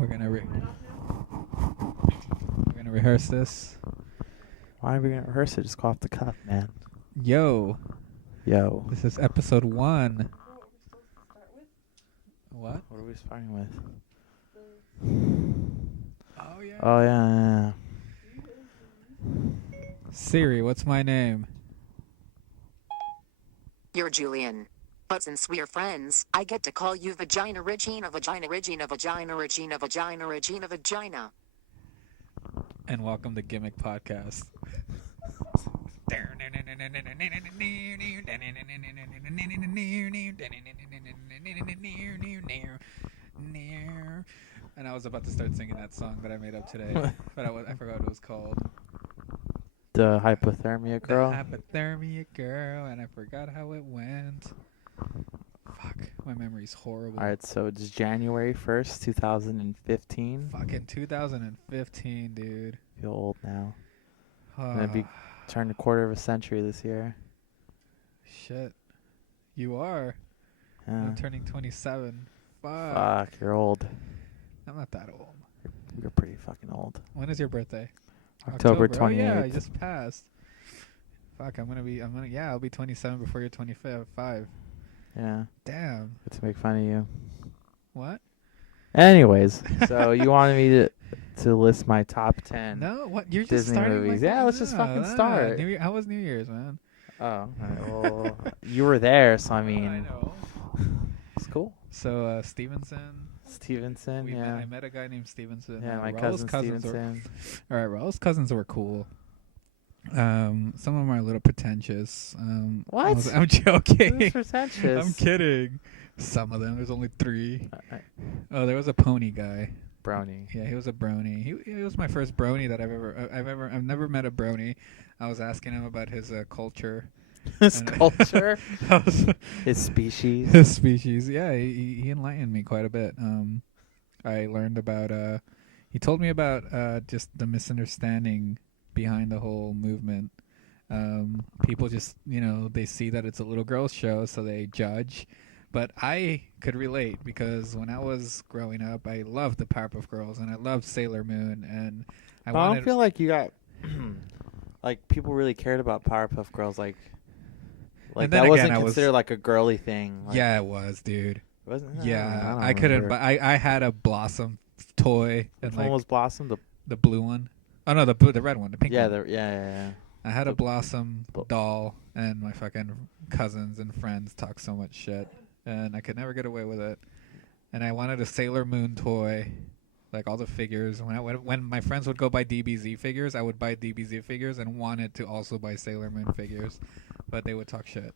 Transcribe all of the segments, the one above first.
We're gonna rehearse this. Why are we gonna rehearse it? Just go off the cuff, man. Yo, Yo. this is episode 1. What? What are we starting with? Oh yeah. Oh yeah. Siri, what's my name? You're Julian. But since we're friends, I get to call you Vagina Regina Vagina Regina Vagina Regina Vagina Regina Vagina. And welcome to Gimmick Podcast. And I was about to start singing that song that I made up today, but I forgot what it was called. The hypothermia girl. The hypothermia girl, and I forgot how it went. Fuck, my memory's horrible. Alright, so it's January 1st, 2015. Fucking 2015, dude. Feel old now. Gonna be turned a quarter of a century this year. Shit. You are. Yeah. I'm turning 27. Fuck, you're old. I'm not that old. You're pretty fucking old. When is your birthday? October Oh yeah, 28th. I just passed. Fuck, I'll be 27 before you're 25. Yeah. Damn. Good to make fun of you. What? Anyways, so you wanted me to list my top 10 No, what? You're just Disney starting movies. like Yeah, that? let's just fucking start. How was New Year's, man? Oh, alright, well, you were there, so I mean, I know. it's cool. So, Stevenson. Stevenson, I yeah. met a guy named Stevenson. Yeah, my Raul's cousin cousins Stevenson. Alright, Raul's cousins were cool. Some of them are a little pretentious. What? I'm joking. Who's pretentious? I'm kidding. Some of them. There's only 3. Oh, there was a pony guy. Brownie. Yeah, he was a brony. He was my first brony that I've never met a brony. I was asking him about his culture. His culture? His species? His species. Yeah, he enlightened me quite a bit. I learned about he told me about just the misunderstanding behind the whole movement. People just, they see that it's a little girl's show, so they judge. But I could relate because when I was growing up, I loved the Powerpuff Girls and I loved Sailor Moon, and I don't feel like you got like people really cared about Powerpuff Girls, like that wasn't considered like a girly thing. Like, yeah, it was, dude. Wasn't? Yeah, I couldn't. But I had a Blossom toy. Which one was Blossom? The blue one. Oh no, the red one, the pink one. Yeah. I had a Blossom doll, and my fucking cousins and friends talked so much shit, and I could never get away with it. And I wanted a Sailor Moon toy, like all the figures. When my friends would go buy DBZ figures, I would buy DBZ figures and wanted to also buy Sailor Moon figures, but they would talk shit.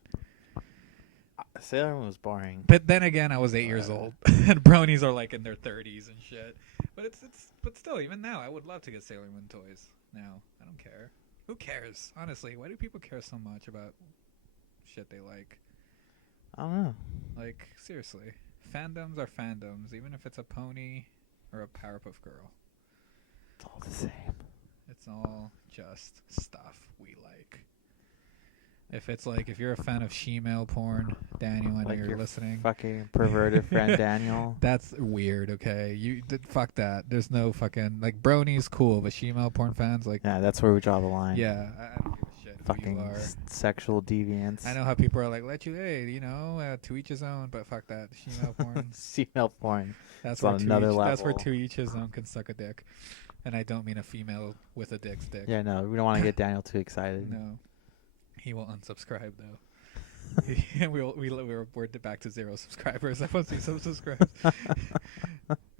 Sailor Moon was boring. But then again, I was 8 years old, and bronies are like in their 30s and shit. But but still, even now, I would love to get Sailor Moon toys. Now, I don't care. Who cares? Honestly, why do people care so much about shit they like? I don't know. Like, seriously. Fandoms are fandoms, even if it's a pony or a Powerpuff Girl. It's all the same. It's all just stuff we like. If you're a fan of she-male porn, Daniel, and Like you're your listening. Fucking perverted friend Daniel. That's weird, okay? Fuck that. There's no fucking, like, bronies cool, but she-male porn fans, like... Yeah, that's where we draw the line. Yeah, I don't give a shit Fucking who you are. Sexual deviance. I know how people are like, to each his own, but fuck that. She-male porn. Female porn. That's on another level. That's where to each his own can suck a dick. And I don't mean a female with a dick. Yeah, no, we don't want to get Daniel too excited. No. He will unsubscribe, though. We're back to 0 subscribers. I want to see some subscribers.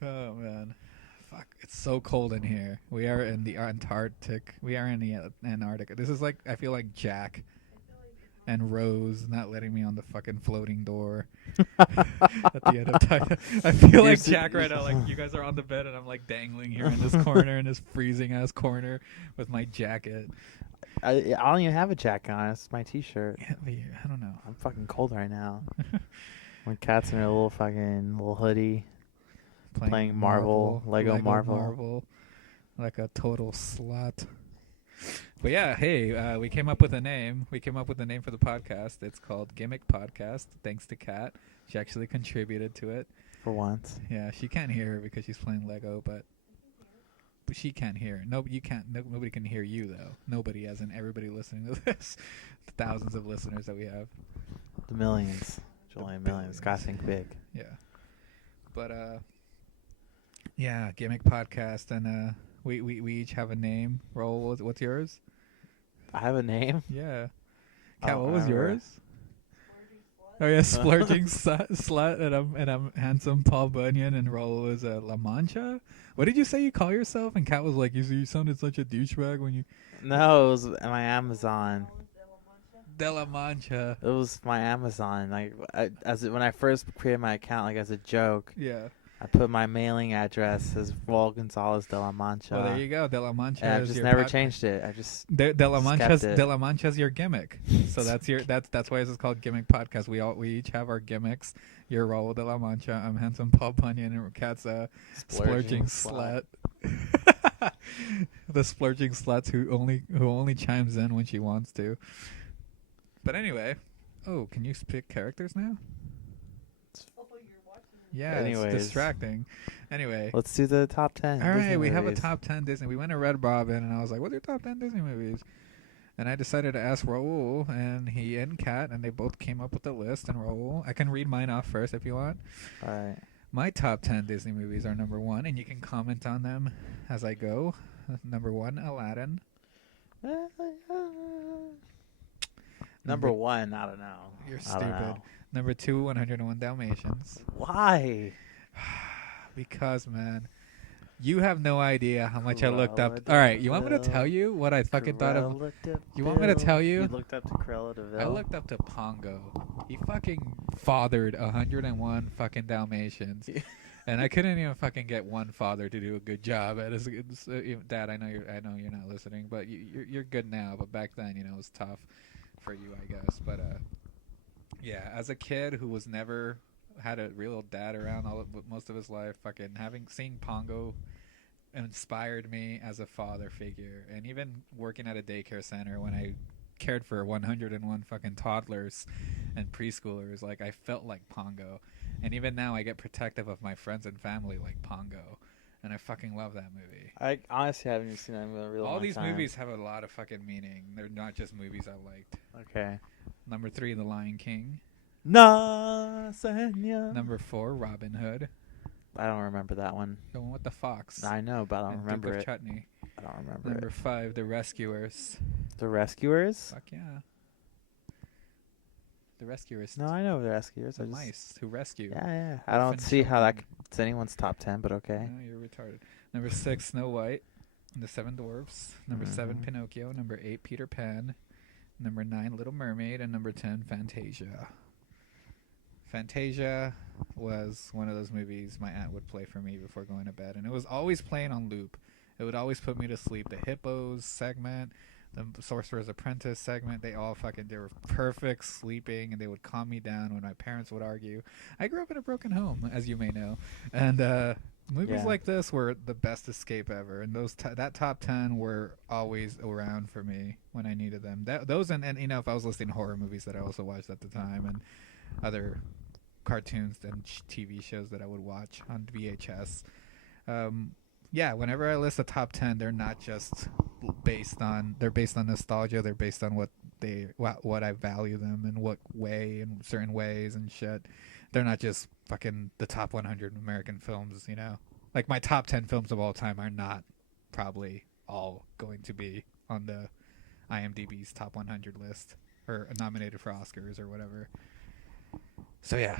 Oh, man. Fuck. It's so cold in here. We are in the Antarctic. We are in the Antarctica. This is like, I feel like Jack and Rose not letting me on the fucking floating door at the end of time. I feel like Jack right now. Like, you guys are on the bed and I'm like dangling here in this corner, in this freezing-ass corner with my jacket. I don't even have a jacket on. It's my t-shirt. Yeah, I don't know. I'm fucking cold right now. My cat's in a little hoodie. Playing Lego Marvel. Like a total slut. But yeah, hey, we came up with a name. We came up with a name for the podcast. It's called Gimmick Podcast, thanks to Kat. She actually contributed to it. For once. Yeah, she can't hear her because she's playing Lego, but she can't hear. No, you can't. No, nobody can hear you though. Nobody, as in everybody listening to this. The thousands of listeners that we have. The millions. Julian millions. Gotta think big. Yeah. But yeah, Gimmick Podcast, and we each have a name. Roll. What's yours? I have a name. Yeah. Kat, what was yours? Oh yeah, splurging slut, and I'm handsome Paul Bunyan, and Raul is La Mancha. What did you say you call yourself? And Kat was like, you sounded such a douchebag when you. No, it was my Amazon. De La Mancha. It was my Amazon. Like when I first created my account, like as a joke. Yeah. I put my mailing address as Raul Gonzalez de la Mancha. Well, there you go. De La Mancha. And I've just never changed it. I just De La Mancha's your gimmick. So that's why it's called Gimmick Podcast. We each have our gimmicks. You're Raul de la Mancha. I'm handsome Paul Bunyan, and Kat's a splurging slut. The splurging sluts who only chimes in when she wants to. But anyway, can you pick characters now? Yeah, anyways. It's distracting. Anyway. Let's do the top 10 All Disney right, we have a movies. top 10 Disney. We went to Red Robin, and I was like, what's your top 10 Disney movies? And I decided to ask Raul, and he and Kat, and they both came up with a list. And Raul, I can read mine off first if you want. All right. My top 10 Disney movies are number 1, and you can comment on them as I go. Number 1, Aladdin. Number 1, I don't know. You're stupid. Number 2, 101 Dalmatians. Why? Because, man, you have no idea how much I looked up. All right, you want me to tell you what I fucking thought of? You want me to tell you? You looked up to Cruella de Vil? I looked up to Pongo. He fucking fathered 101 fucking Dalmatians. And I couldn't even fucking get one father to do a good job at his Dad. I know you're not listening, but you're good now. But back then, it was tough for you, I guess. But yeah, as a kid who was never had a real dad around most of his life, fucking seeing Pongo inspired me as a father figure. And even working at a daycare center when I cared for 101 fucking toddlers and preschoolers, like I felt like Pongo. And even now I get protective of my friends and family like Pongo. And I fucking love that movie. I honestly haven't even seen that movie in a real long time. All these movies have a lot of fucking meaning. They're not just movies I liked. Okay. Number 3, The Lion King. No, senor. Number 4, Robin Hood. I don't remember that one. The one with the fox. I know, but I don't remember Duke of it. Chutney. I don't remember Number it. 5, The Rescuers. The Rescuers? Fuck yeah. The Rescuers. No, I know The Rescuers. The mice who rescue. Yeah. I don't see how it's anyone's top 10, but okay. No, you're retarded. Number 6, Snow White and the Seven Dwarfs. Number 7, Pinocchio. Number 8, Peter Pan. Number 9, Little Mermaid. And number 10, Fantasia. Fantasia was one of those movies my aunt would play for me before going to bed. And it was always playing on loop. It would always put me to sleep. The Hippos segment, the Sorcerer's Apprentice segment, they were perfect sleeping, and they would calm me down when my parents would argue. I grew up in a broken home, as you may know. And movies like this were the best escape ever. And that top 10 were always around for me when I needed them. Those and if I was listening to horror movies that I also watched at the time, and other cartoons and TV shows that I would watch on VHS. Yeah, whenever I list a top 10, they're not just based on nostalgia. They're based on what I value them in what way, in certain ways and shit. They're not just fucking the top 100 American films, Like my top 10 films of all time are not probably all going to be on the IMDb's top 100 list or nominated for Oscars or whatever. So yeah,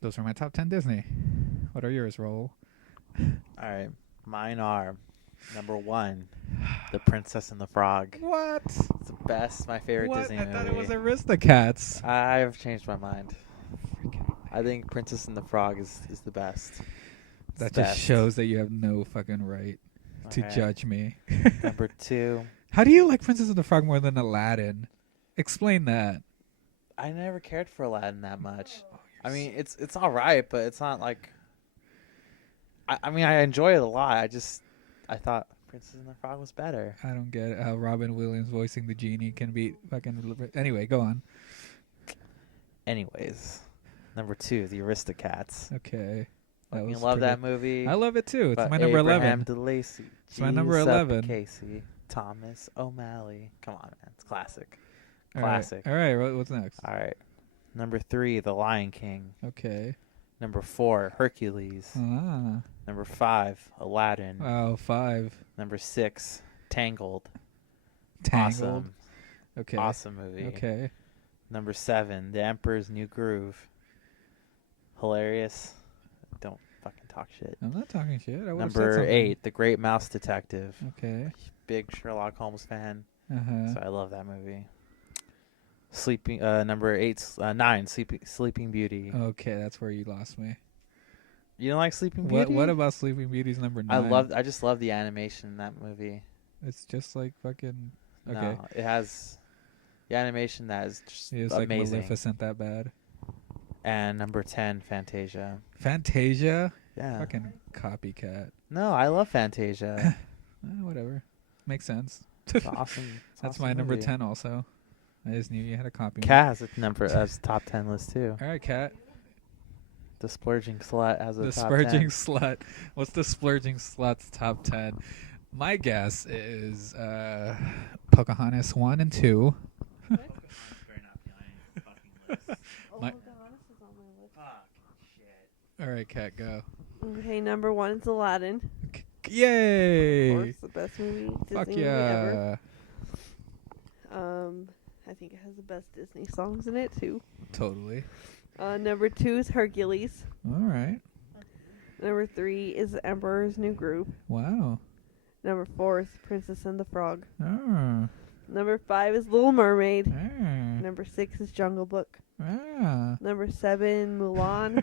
those are my top 10 Disney. What are yours, Raul? All right. Mine are number 1, The Princess and the Frog. What? It's the best, my favorite Disney movie. I thought it was Aristocats. I've changed my mind. I think Princess and the Frog is the best. That just shows that you have no fucking right to judge me. Number 2. How do you like Princess and the Frog more than Aladdin? Explain that. I never cared for Aladdin that much. I mean, it's all right, but it's not like... I mean, I enjoy it a lot. I thought Princess and the Frog was better. I don't get how Robin Williams voicing the genie can be fucking... Anyway, go on. Anyways, number 2, The Aristocats. Okay. That You was love pretty that movie. I love it too. It's But my number Abraham 11. DeLacy, It's my number Giuseppe 11. Casey, Thomas O'Malley. Come on, man. It's classic. All right. Classic. All right. What's next? All right. Number 3, The Lion King. Okay. Number 4, Hercules. Ah. Number 5, Aladdin. Oh, 5. Number 6, Tangled. Tangled. Awesome. Okay. Awesome movie. Okay. Number 7, The Emperor's New Groove. Hilarious. Don't fucking talk shit. I'm not talking shit. I would've said Number something. 8, The Great Mouse Detective. Okay. Big Sherlock Holmes fan, Uh-huh. so I love that movie. Number 9, Sleeping Beauty. Okay, that's where you lost me. You don't like Sleeping Beauty? What about Sleeping Beauty's number 9? I just love the animation in that movie. It's just like fucking. Okay. No, it has the animation that is just It's like amazing. Maleficent that bad. And number 10, Fantasia. Fantasia? Yeah. Fucking copycat. No, I love Fantasia. Whatever. Makes sense. It's awesome. It's That's awesome my number movie. 10 also. I just knew you had a copy. Cat has a top 10 list too. All right, Cat. The Splurging Slut has a The top Splurging 10. Slut. What's the Splurging Slut's top 10? My guess is Pocahontas 1 and 2. My- All right, Cat, go. Okay, number 1 is Aladdin. Yay! Of course, the best movie, Disney Fuck movie yeah. ever. I think it has the best Disney songs in it too. Totally. Number 2 is Hercules. All right. Number 3 is The Emperor's New Groove. Wow. Number 4 is Princess and the Frog. Ah. Number 5 is Little Mermaid. Ah. Number 6 is Jungle Book. Ah. Number 7, Mulan.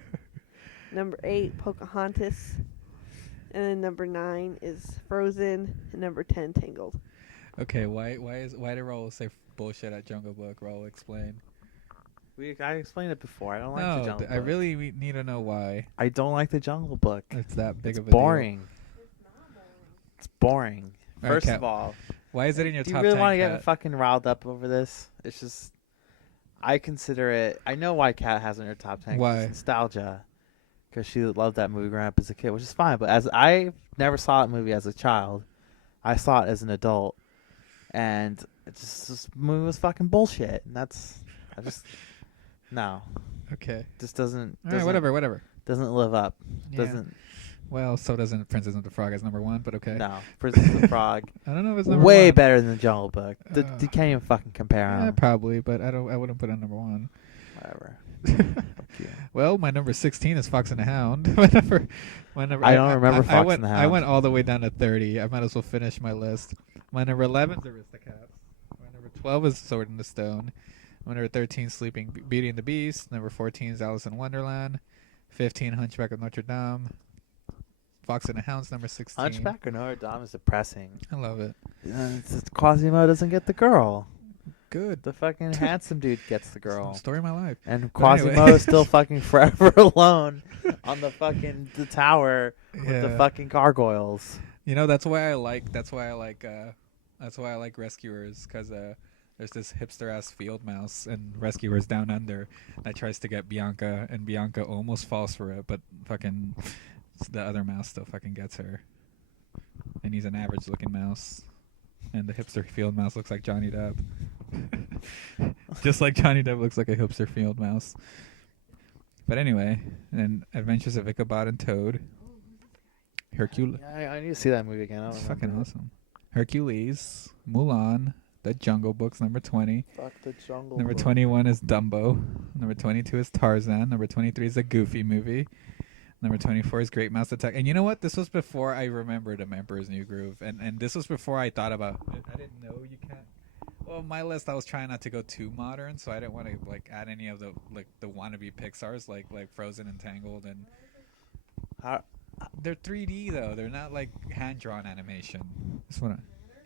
Number 8, Pocahontas. And then number 9 is Frozen. And number 10, Tangled. Okay, why did Raul say bullshit at Jungle Book? Raul, explain. I explained it before. I don't like the No, Jungle I Book. really need to know why. I don't like the Jungle Book. It's that big It's of a boring. It's boring. All right, First Cat. of all, deal. Why is it in your do top you really 10? want to get Cat? fucking riled up over this? It's just, I consider it. I know why Kat has it in her top 10. 'Cause Why? it's nostalgia. Because she loved that movie growing up as a kid, which is fine. But as I never saw that movie as a child, I saw it as an adult, and it just this movie was fucking bullshit. And I just no, Okay. just doesn't. All right, whatever. Doesn't live up. Yeah. Doesn't. Well, so doesn't Princess and the Frog as number 1, but okay. No, Princess and the Frog. I don't know if it's number Way 1. better than the Jungle Book. You Uh, can't even fucking compare Yeah, them. probably, but I wouldn't put it on number 1. Whatever. Fuck you. Well, my number 16 is Fox and the Hound. my number, I don't remember Fox and the I Hound. went all the way down to 30. I might as well finish my list. My number 11 is Aristocats. My number 12 is Sword in the Stone. My number 13 is Beauty and the Beast. Number 14 is Alice in Wonderland. 15, Hunchback of Notre Dame. Fox and the Hound's number 16. Hunchback of Notre Dame is depressing. I love it. Quasimodo doesn't get the girl. Good. The fucking handsome dude gets the girl. Story of my life. And But anyway. Quasimodo's still fucking forever alone on the fucking the tower with the Yeah. fucking gargoyles. You know, that's why I like Rescuers, because there's this hipster ass field mouse in Rescuers Down Under that tries to get Bianca, and Bianca almost falls for it, but fucking the other mouse still fucking gets her. And he's an average looking mouse, and the hipster field mouse looks like Johnny Depp. Just like Johnny Depp looks like a hipster field mouse. But anyway, and Adventures of Ichabod and Toad. Hercules. Yeah, I need to see that movie again. I don't It's fucking remember. awesome. Hercules, Mulan, The Jungle Book's number 20. Fuck the Jungle Number Book. 21 is Dumbo. Number 22 is Tarzan. Number 23 is a Goofy movie. Number 24 is Great Mouse Attack. And you know what? This was before I remembered A Emperor's New Groove. And this was before I thought about... I didn't know you can't... Well, my list, I was trying not to go too modern, so I didn't want to like add any of the wannabe Pixars like Frozen and Tangled, and they're 3D though. They're not like hand drawn animation.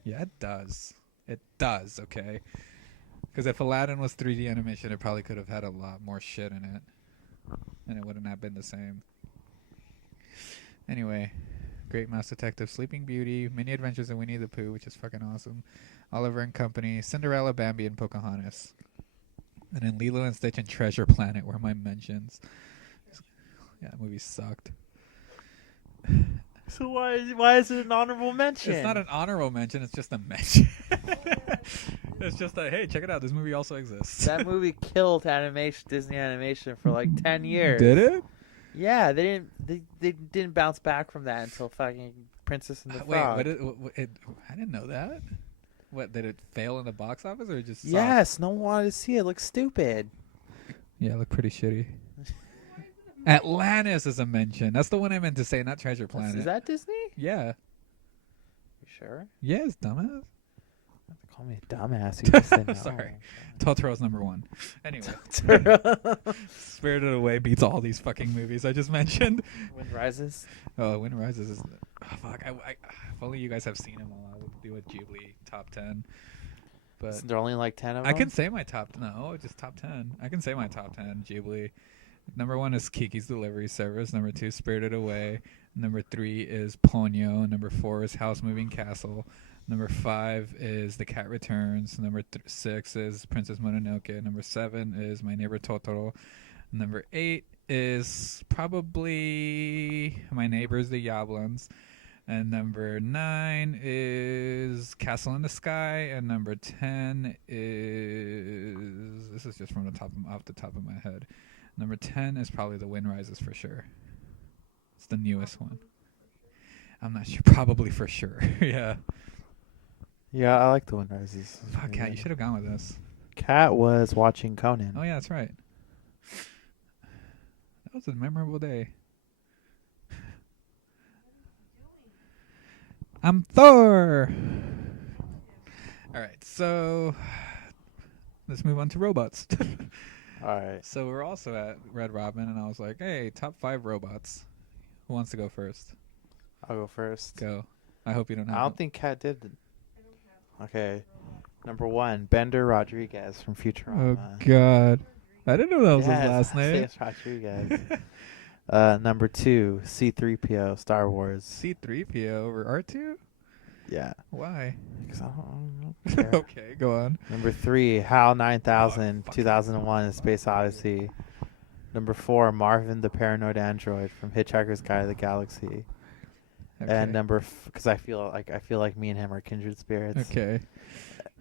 Yeah, it does. It does. Okay. Because if Aladdin was 3D animation, it probably could have had a lot more shit in it, and it wouldn't have been the same. Anyway, Great Mouse Detective, Sleeping Beauty, Mini Adventures of Winnie the Pooh, which is fucking awesome. Oliver and Company, Cinderella, Bambi, and Pocahontas. And then Lilo and Stitch and Treasure Planet were my mentions. Yeah, that movie sucked. So why is it an honorable mention? It's not an honorable mention. It's just a mention. It's just a hey, check it out. This movie also exists. That movie killed Disney animation for like 10 years. Did it? Yeah, they didn't bounce back from that until fucking Princess and the Frog. Wait, I didn't know that. What, did it fail in the box office or just? Yes, no one wanted to see it. It looked stupid. Yeah, it looked pretty shitty. Atlantis is a mention. That's the one I meant to say, not Treasure Planet. Is that Disney? Yeah. You sure? Yes, dumbass. You have to call me a dumbass. You just said no. Sorry. Totoro's number 1. Anyway. Totoro. Spirited Away beats all these fucking movies I just mentioned. Wind Rises. Oh, Wind Rises is... Oh, fuck. If only you guys have seen them all, I would do a Ghibli top 10. But Isn't there only like 10 of them? I can say my top... No, just top 10. I can say my top 10 Ghibli. Number 1 is Kiki's Delivery Service. Number 2 is Spirited Away. Number 3 is Ponyo. Number 4 is House Moving Castle. Number 5 is The Cat Returns. Number 6 is Princess Mononoke. Number 7 is My Neighbor Totoro. Number 8 is probably My Neighbors the Yablans. And number 9 is Castle in the Sky. And number 10 is... This is just from off the top of my head. Number 10 is probably The Wind Rises for sure. It's the newest one. I'm not sure. Probably for sure. Yeah. Yeah, I like The Wind Rises. Fuck, Kat, you should have gone with this. Kat was watching Conan. Oh, yeah, that's right. That was a memorable day. I'm Thor! Alright, so... Let's move on to robots. All right. So we're also at Red Robin, and I was like, hey, top 5 robots. Who wants to go first? I'll go first. Go. I hope you don't have I don't think Kat did. Okay. Number 1, Bender Rodriguez from Futurama. Oh, God. I didn't know that was his last name. Yes, Rodriguez. Number 2, C-3PO, Star Wars. C-3PO over R2? Yeah. Why? Because I don't care. Okay, go on. Number 3, HAL 9000, fuck. 2001, A Space Odyssey. Number 4, Marvin the Paranoid Android from Hitchhiker's Guide to the Galaxy. Okay. And number, because I feel like me and him are kindred spirits. Okay.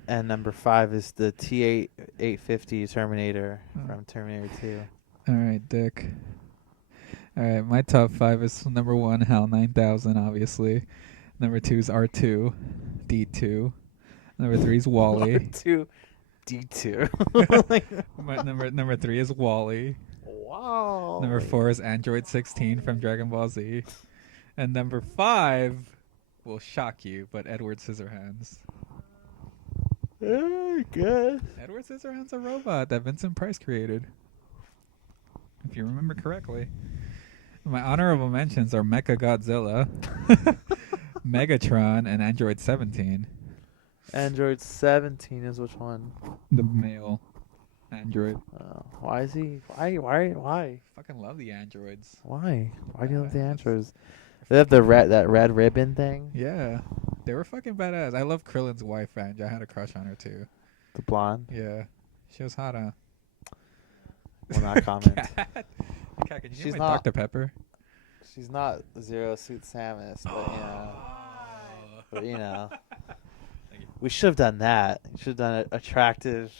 And number 5 is the T-850 Terminator Oh. from Terminator 2. All right, Dick. All right, my top 5 is number 1, HAL 9000, obviously. Number 2 is R2, D2. Number 3 is Wally. R2, D2. Number 3 is Wally. Wow. Number 4 is Android 16 from Dragon Ball Z. And number 5 will shock you, but Edward Scissorhands. Good. Edward Scissorhands a robot that Vincent Price created, if you remember correctly. My honorable mentions are Mecha Godzilla, Megatron, and Android 17. Android 17 is which one? The male android. Why is he? Why? Fucking love the androids. Why do you love the That's- androids? They have that red ribbon thing. Yeah, they were fucking badass. I love Krillin's wife, Ange. I had a crush on her too. The blonde. Yeah, she was hot, huh? Will not comment. Cat, can you She's get my not- Dr. Pepper? She's not Zero Suit Samus, but you know, Thank you. we should have done that. We should have done it attractive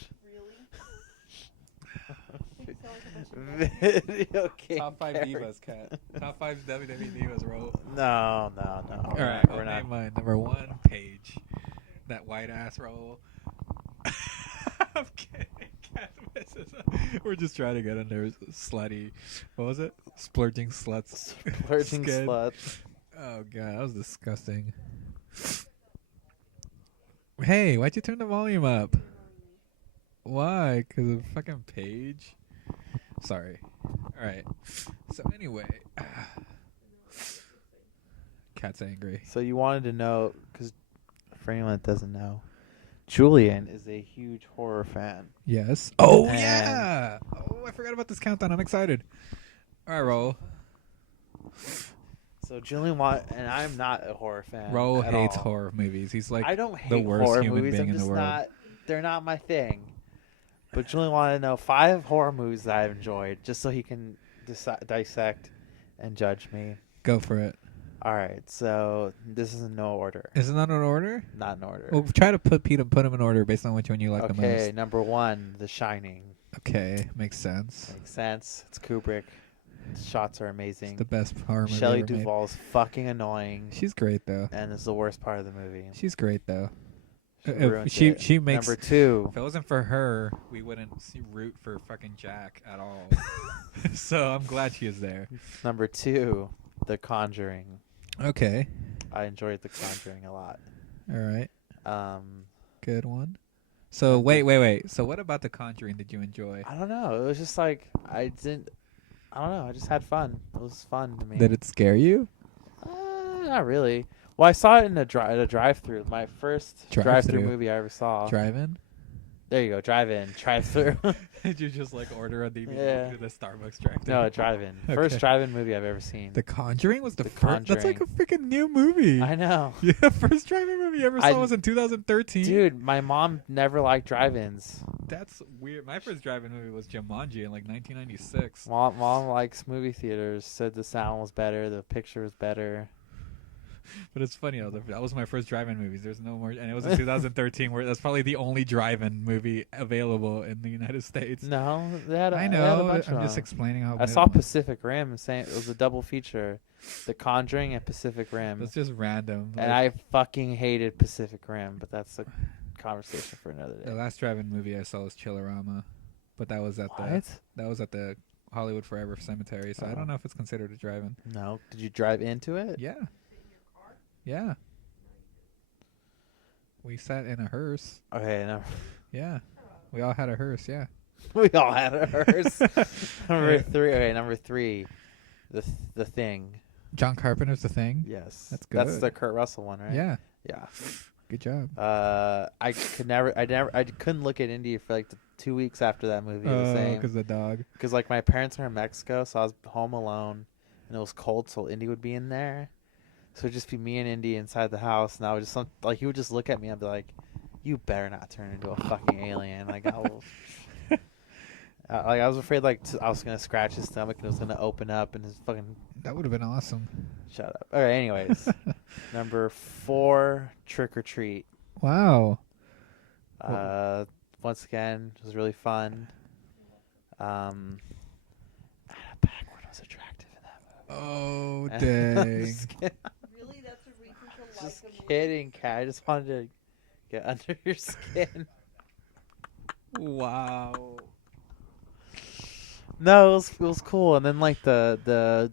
video game. Top 5 character. divas, Cat. Top 5 WWE divas, roll. No. All right, we're I'll not. name mine. Number 1, Paige. That white ass roll. I'm kidding. Cat misses. We're just trying to get under slutty. What was it? Splurging sluts. Splurging Skin. slut. Oh god, that was disgusting. Hey, why'd you turn the volume up? Why? 'Cause of fucking Paige? Sorry. Alright. So anyway. Cat's angry. So you wanted to know, because for anyone that doesn't know, Julian is a huge horror fan. Yes. Oh And- yeah! Oh, I forgot about this countdown. I'm excited. Alright, Raul. So Julian and I'm not a horror fan. Raul at hates all. horror movies. He's like I don't hate the worst horror human movies. being I'm in the just world. not. They're not my thing. But Julian wanted to know 5 horror movies that I've enjoyed, just so he can dissect and judge me. Go for it. All right, so this is in no order. Is it not in order? Not in order. Well, try to put them in order based on which one you like the Okay, most. number 1, The Shining. Okay, makes sense. Makes sense. It's Kubrick. The shots are amazing. It's the best horror movie Shelley ever made. Duvall is fucking annoying, She's great though. and it's the worst part of the movie. She's great though. Ruins She it. makes. Number 2. If it wasn't for her, we wouldn't root for fucking Jack at all. So I'm glad she is there. Number 2, The Conjuring. Okay. I enjoyed The Conjuring a lot. All right. Um, Good one. So wait. So what about The Conjuring did you enjoy? I don't know. It was just like I don't know. I just had fun. It was fun to me. Did it scare you? Not really. Well, I saw it in a drive-through. My first drive-through Drive-through. movie I ever saw. Drive-in? There you go. Drive-in. Drive-through. Did you just like order a DVD Yeah. to the Starbucks drive-thru? No, a drive-in. Okay. First drive-in movie I've ever seen. The Conjuring was the The first. That's like a freaking new movie. I know. Yeah, first drive-in movie you ever saw was in 2013. Dude, my mom never liked drive-ins. That's weird. My first drive-in movie was Jumanji in like 1996. Mom likes movie theaters. Said the sound was better, the picture was better. But it's funny, that was my first drive-in movies. There's no more, and it was in 2013. Where that's probably the only drive-in movie available in the United States. No, they had. I they had a know. bunch I'm of just them. explaining how. I saw Pacific Rim, saying it was a double feature, The Conjuring and Pacific Rim, It's just random. and I fucking hated Pacific Rim, but that's a conversation for another The day. last drive-in movie I saw was Chillerama, but that was at the Hollywood Forever Cemetery. So I Oh. don't know if it's considered a drive-in. No, did you drive into it? Yeah. Yeah. We sat in a hearse. Okay, no. Yeah. We all had a hearse. Yeah. We all had a hearse. Number 3. Okay, number 3, the Thing. John Carpenter's The Thing. Yes, That's That's good. the Kurt Russell one, right? Yeah. Yeah. Good job. I couldn't look at India for like 2 weeks after that movie. The same. Because the dog. Because like my parents were in Mexico, so I was home alone, and it was cold, so Indy would be in there. So it'd just be me and Indy inside the house, and I would just he would just look at me and be like, "You better not turn into a fucking alien." Like I was afraid I was gonna scratch his stomach and it was gonna open up and his fucking. That would have been awesome. Shut up. All right. Anyways, number 4, Trick or Treat. Wow. Once again, it was really fun. Adam Backward was attractive in that movie. Oh, dang. Just kidding. Really, that's a reason to Just like a movie? kidding, Kat. I just wanted to get under your skin. Wow. No, it was cool. And then like the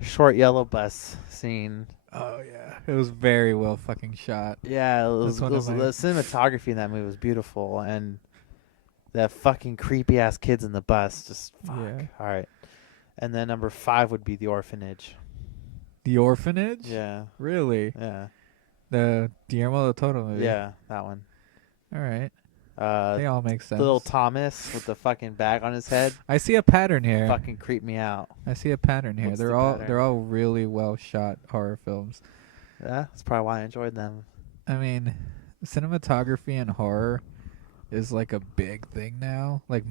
short yellow bus scene. Oh, yeah. It was very well fucking shot. Yeah, That's one of my- the cinematography in that movie was beautiful, and that fucking creepy ass kids in the bus. Just fuck. Yeah. All right. And then number 5 would be The Orphanage. The Orphanage? Yeah, Really? yeah, The Guillermo del Toro movie? yeah. That one. All right. They all make sense. Little Thomas with the fucking bag on his head. I see a pattern here. Fucking creeped me out. I see a pattern here. What's They're the all pattern? they're all really well shot horror films. Yeah, that's probably why I enjoyed them. I mean, cinematography and horror is like a big thing now. Like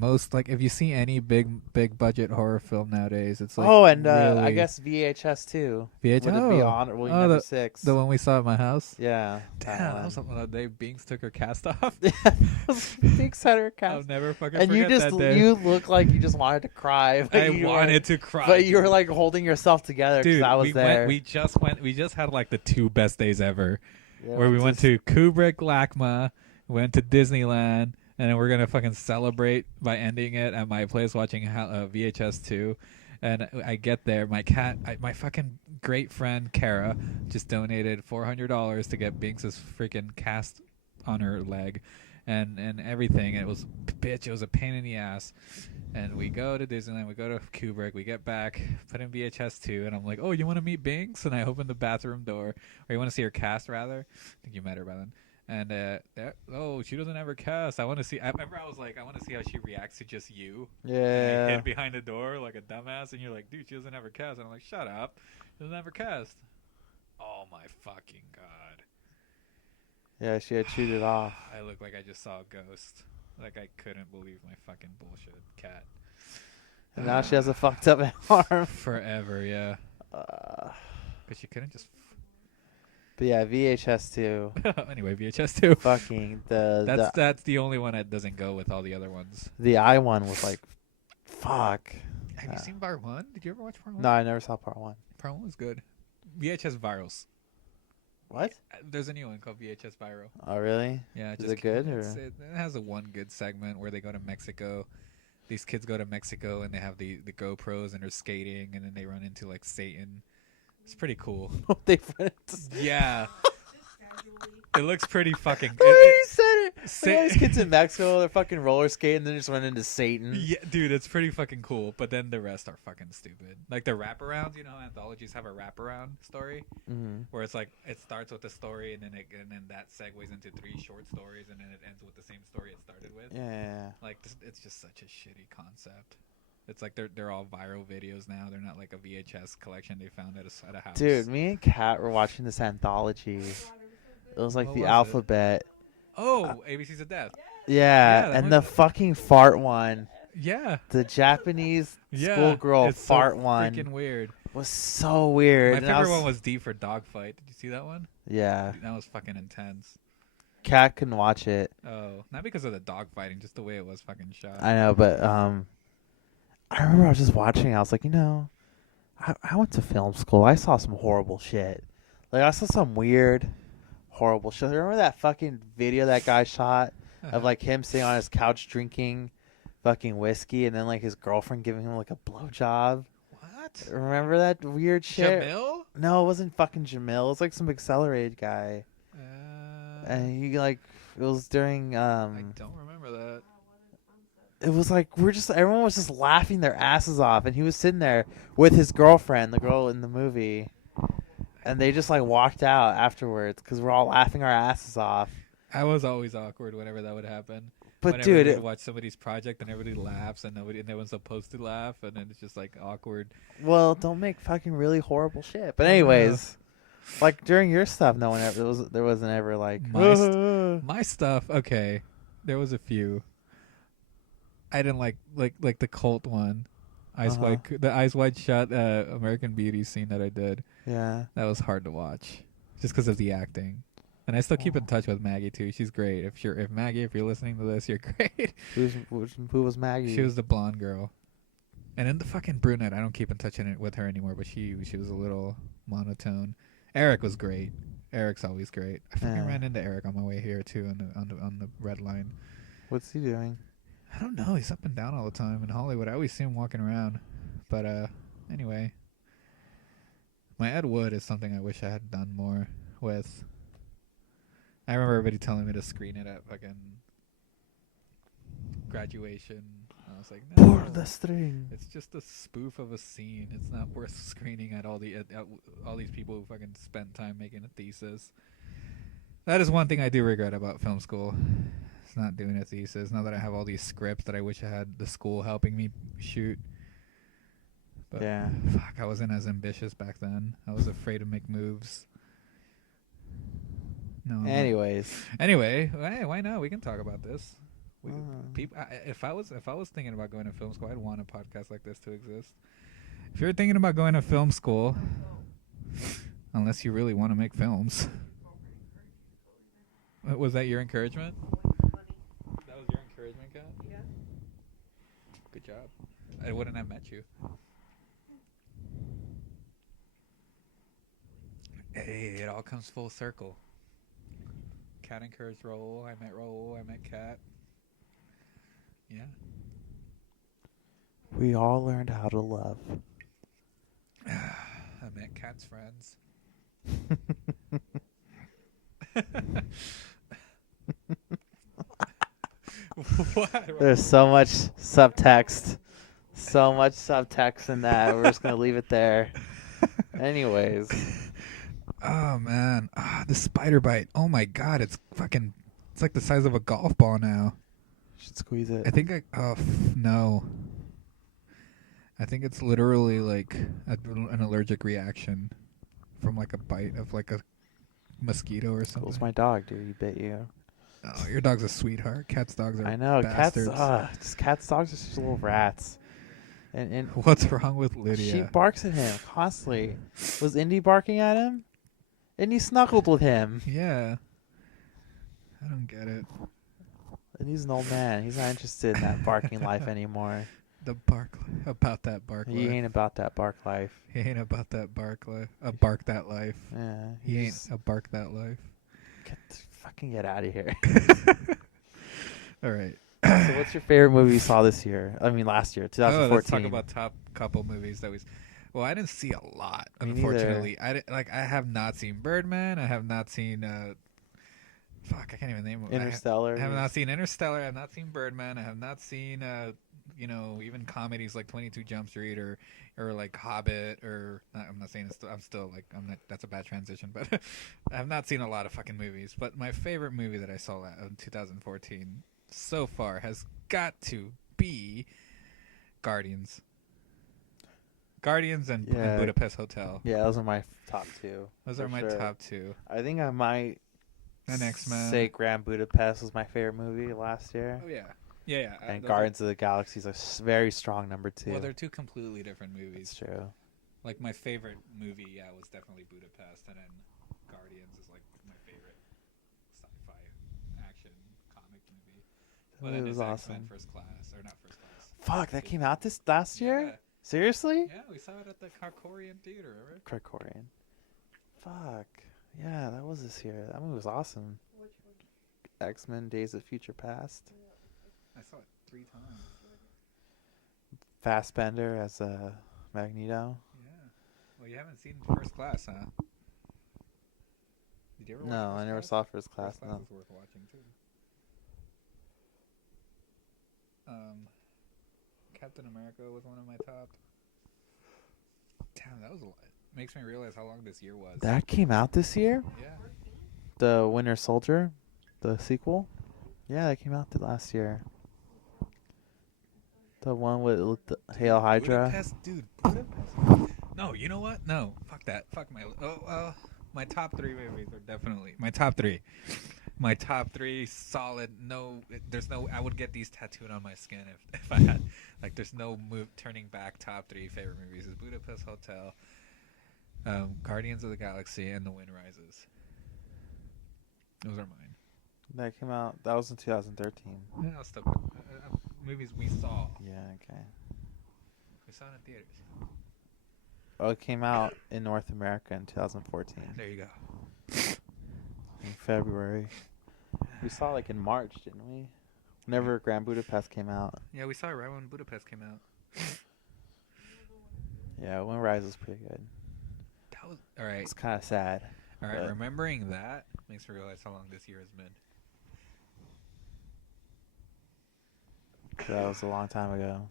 if you see any big budget horror film nowadays, it's like and really I guess VHS too. VHS. Would it be on? Well, number 6. The one we saw at my house. Yeah. Damn, that was something that day Binks took her cast off. Big center I'll cast. never fucking And you forget just that day. you look like you just wanted to cry. But I you wanted to cry, but you were like holding yourself together because dude. I was there. We just had like the 2 best days ever. Yeah, where we went just- to Kubrick LACMA, went to Disneyland, and then we're gonna fucking celebrate by ending it at my place watching VHS 2. And I get there, my fucking great friend Kara just donated $400 to get Binks's freaking cast on her leg, and everything. And it was a pain in the ass. And we go to Disneyland, we go to Kubrick, we get back, put in VHS 2, and I'm like, oh, you want to meet Binks? And I open the bathroom door, or you want to see her cast, rather? I think you met her by then. And, she doesn't have her cast. I want to see, I remember I was like, I want to see how she reacts to just you. And I Yeah. hid behind the door like a dumbass, and you're like, dude, she doesn't have her cast. And I'm like, shut up. She doesn't have her cast. Oh, my fucking God. Yeah, she had chewed it off. I look like I just saw a ghost. Like I couldn't believe my fucking bullshit cat. And now she has a fucked up arm. Forever, yeah. Because you couldn't just. But yeah, VHS 2. Anyway, VHS 2. Fucking That's the only one that doesn't go with all the other ones. the I one was like, fuck. Have you seen Part 1? Did you ever watch Part 1? No, I never saw part 1. Part 1 was good. VHS Virals. What? There's a new one called VHS Viral. Oh, really? Yeah, Is it good, or? It has a one good segment where they go to Mexico. These kids go to Mexico and they have the GoPros and they're skating and then they run into like Satan. It's pretty cool. They Yeah. It looks pretty fucking. You said it. Sa- These kids in Mexico, they're fucking roller skating, and then just run into Satan. Yeah, dude, it's pretty fucking cool. But then the rest are fucking stupid. Like the wraparounds, you know, how anthologies have a wraparound story Mm-hmm. where it's like it starts with a story and then that segues into 3 short stories and then it ends with the same story it started with. Yeah. Like it's just such a shitty concept. It's like they're all viral videos now. They're not like a VHS collection they found at a house. Dude, me and Kat were watching this anthology. It was like What the was it? alphabet. Oh, ABCs of Death. Yeah, that and one- the fucking fart one. Yeah. The Japanese Yeah. schoolgirl it's fart so one freaking weird. was so weird. My and I favorite one was D for Dogfight. Did you see that one? Yeah, That was fucking intense. Kat couldn't watch it. Oh, not because of the dogfighting, just the way it was fucking shot. I know, but I remember I was just watching. I was like, I went to film school. I saw some horrible shit. Like I saw some weird, horrible shit. Remember that fucking video that guy shot of like him sitting on his couch drinking fucking whiskey, and then like his girlfriend giving him like a blowjob. What? Remember that weird shit? Jamil? No, it wasn't fucking Jamil. It was like some accelerated guy, and he like it was during I don't remember that. it was like everyone was just laughing their asses off, and he was sitting there with his girlfriend, the girl in the movie, and they just like walked out afterwards because we're all laughing our asses off. I was always awkward whenever that would happen. But Whenever dude, we would watch somebody's project and everybody laughs and no one's supposed to laugh and then it's just like awkward. well, don't make fucking really horrible shit. But anyways, like during your stuff, no one ever there wasn't ever like My stuff, okay. There was a few. I didn't like the cult one. The Eyes Wide Shut American Beauty scene that I did. Yeah. That was hard to watch just because of the acting. And I still keep in touch with Maggie too. She's great. If Maggie, if you're listening to this, you're great. Who was Maggie? She was the blonde girl. And then the fucking brunette. I don't keep in touch with her anymore, but she was a little monotone. Eric was great. Eric's always great. I fucking ran into Eric on my way here too on the red line. What's he doing? I don't know. He's up and down all the time in Hollywood. I always see him walking around. But anyway, my Ed Wood is something I wish I had done more with. I remember everybody telling me to screen it at fucking graduation. I was like, no, Pour the string. it's just a spoof of a scene. It's not worth screening at all these people who fucking spent time making a thesis. That is one thing I do regret about film school. It's not doing a thesis. Now that I have all these scripts that I wish I had the school helping me shoot. But Yeah. fuck, I wasn't as ambitious back then. I was afraid to make moves. No. I'm not. Anyways. Anyway, hey, why not? We can talk about this. Mm. If I was thinking about going to film school, I'd want a podcast like this to exist. If you're thinking about going to film school, unless you really want to make films, was that your encouragement? That was your encouragement, Kat? Yeah. Good job. I wouldn't have met you. Hey, it all comes full circle. Kat encouraged Raul. I met Raul. I met Kat. Yeah. We all learned how to love. I met Kat's friends. What? There's so much subtext. So much subtext in that. We're just going to leave it there. Anyways. Oh man, the spider bite. Oh my god, it's like the size of a golf ball now. Should squeeze it. I think no. I think it's literally like an allergic reaction from like a bite of like a mosquito or something. Cool's my dog, dude. He bit you. Oh, your dog's a sweetheart. Cat's dogs are I know. bastards. Cats dogs are just little rats. And What's wrong with she Lydia? barks at him constantly. Was Indy barking at him? And he snuggled with him. Yeah. I don't get it. And he's an old man. He's not interested in that barking life anymore. The bark about that bark He life. ain't about that bark life. He ain't about that bark life. A bark that life. Yeah. He ain't just- a bark that life. Get out of here. All right. So what's your favorite movie you saw this year? I mean, last year, 2014. Oh, let's talk about top couple movies that we. Well, I didn't see a lot, Me unfortunately. I have not seen Birdman. I have not seen. Fuck, I can't even name it. Interstellar. I have not seen Interstellar. I have not seen Birdman. I have not seen. Even comedies like 22 Jump Street or like Hobbit or. I'm not saying it's. I'm still like. I'm not. That's a bad transition, but I have not seen a lot of fucking movies. But my favorite movie that I saw in 2014 so far has got to be Guardians. Guardians and Yeah. Budapest Hotel. Yeah, those are my top two. Those for are my sure. top two. I think I might And X-Men. say Grand Budapest was my favorite movie last year. Oh yeah, yeah. And those Guardians of the Galaxy is a very strong number Are, two. well, they're two completely different It's movies. true. Like my favorite movie, was definitely Budapest, and then Guardians is like my favorite sci-fi action comic movie. But It then was it's awesome. X-Men First Class, or not First Class. Fuck, that came out this last year? Seriously? Yeah, we saw it at the Krikorian Theater, right? Krikorian. Fuck. Yeah, that was this year. That movie was awesome. X-Men Days of Future Past. I saw it 3 times. Fassbender as Magneto. Yeah. Well, you haven't seen First Class, huh? Did you ever watch No, First I never Class? saw First Class. First Class No. is worth watching too. Captain America was one of my top. Damn, that was a lot. Makes me realize how long this year was. That came out this year? Yeah. The Winter Soldier? The sequel? Yeah, that came out last year. The one with the Hail Hydra? Budapest, dude. Budapest. No, you know what? No, fuck that. Fuck my top 3 movies are definitely my top 3. My top 3 solid. No, there's no. I would get these tattooed on my skin if I had. Like, there's no turning back. Top 3 favorite movies is Budapest Hotel, Guardians of the Galaxy, and The Wind Rises. Those are mine. That came out. That was in 2013. Yeah, I'll stop. Movies we saw. Yeah, okay. We saw it in theaters. Oh, it came out in North America in 2014. There you go. In February. We saw like in March, didn't we? Whenever Grand Budapest came out. Yeah, we saw it right when Budapest came out. Yeah, Wind Rise was pretty good. That was all right. It's kind of sad. All right, but- remembering that makes me realize how long this year has been. That was a long time ago.